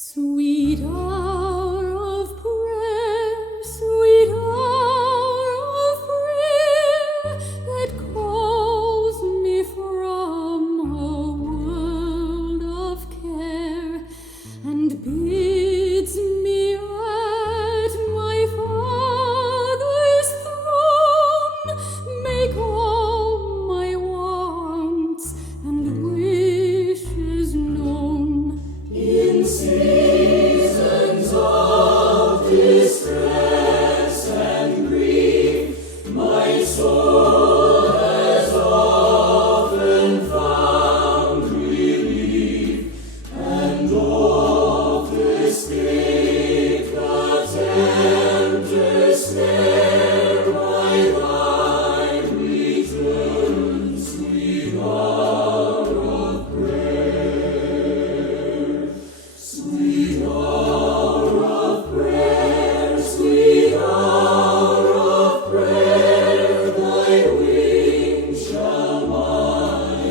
Sweet hour of prayer, sweet hour of prayer, that calls me from a world of care, and bids me at my Father's throne make all my wants and wishes known. In seasons of distress and grief, my soul has often found relief, and oft escaped the tempter's snare by thy return, sweet hour of prayer. Sweet hour of prayer, sweet hour of prayer, thy wings shall my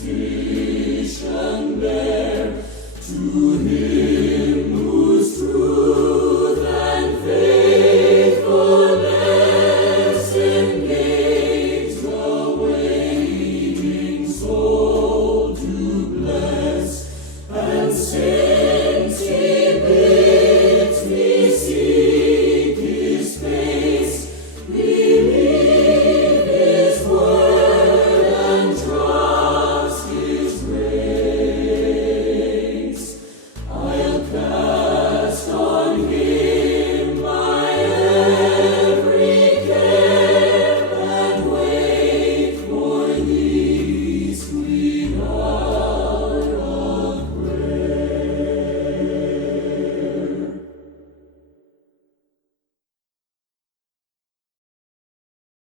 petition bear to Him.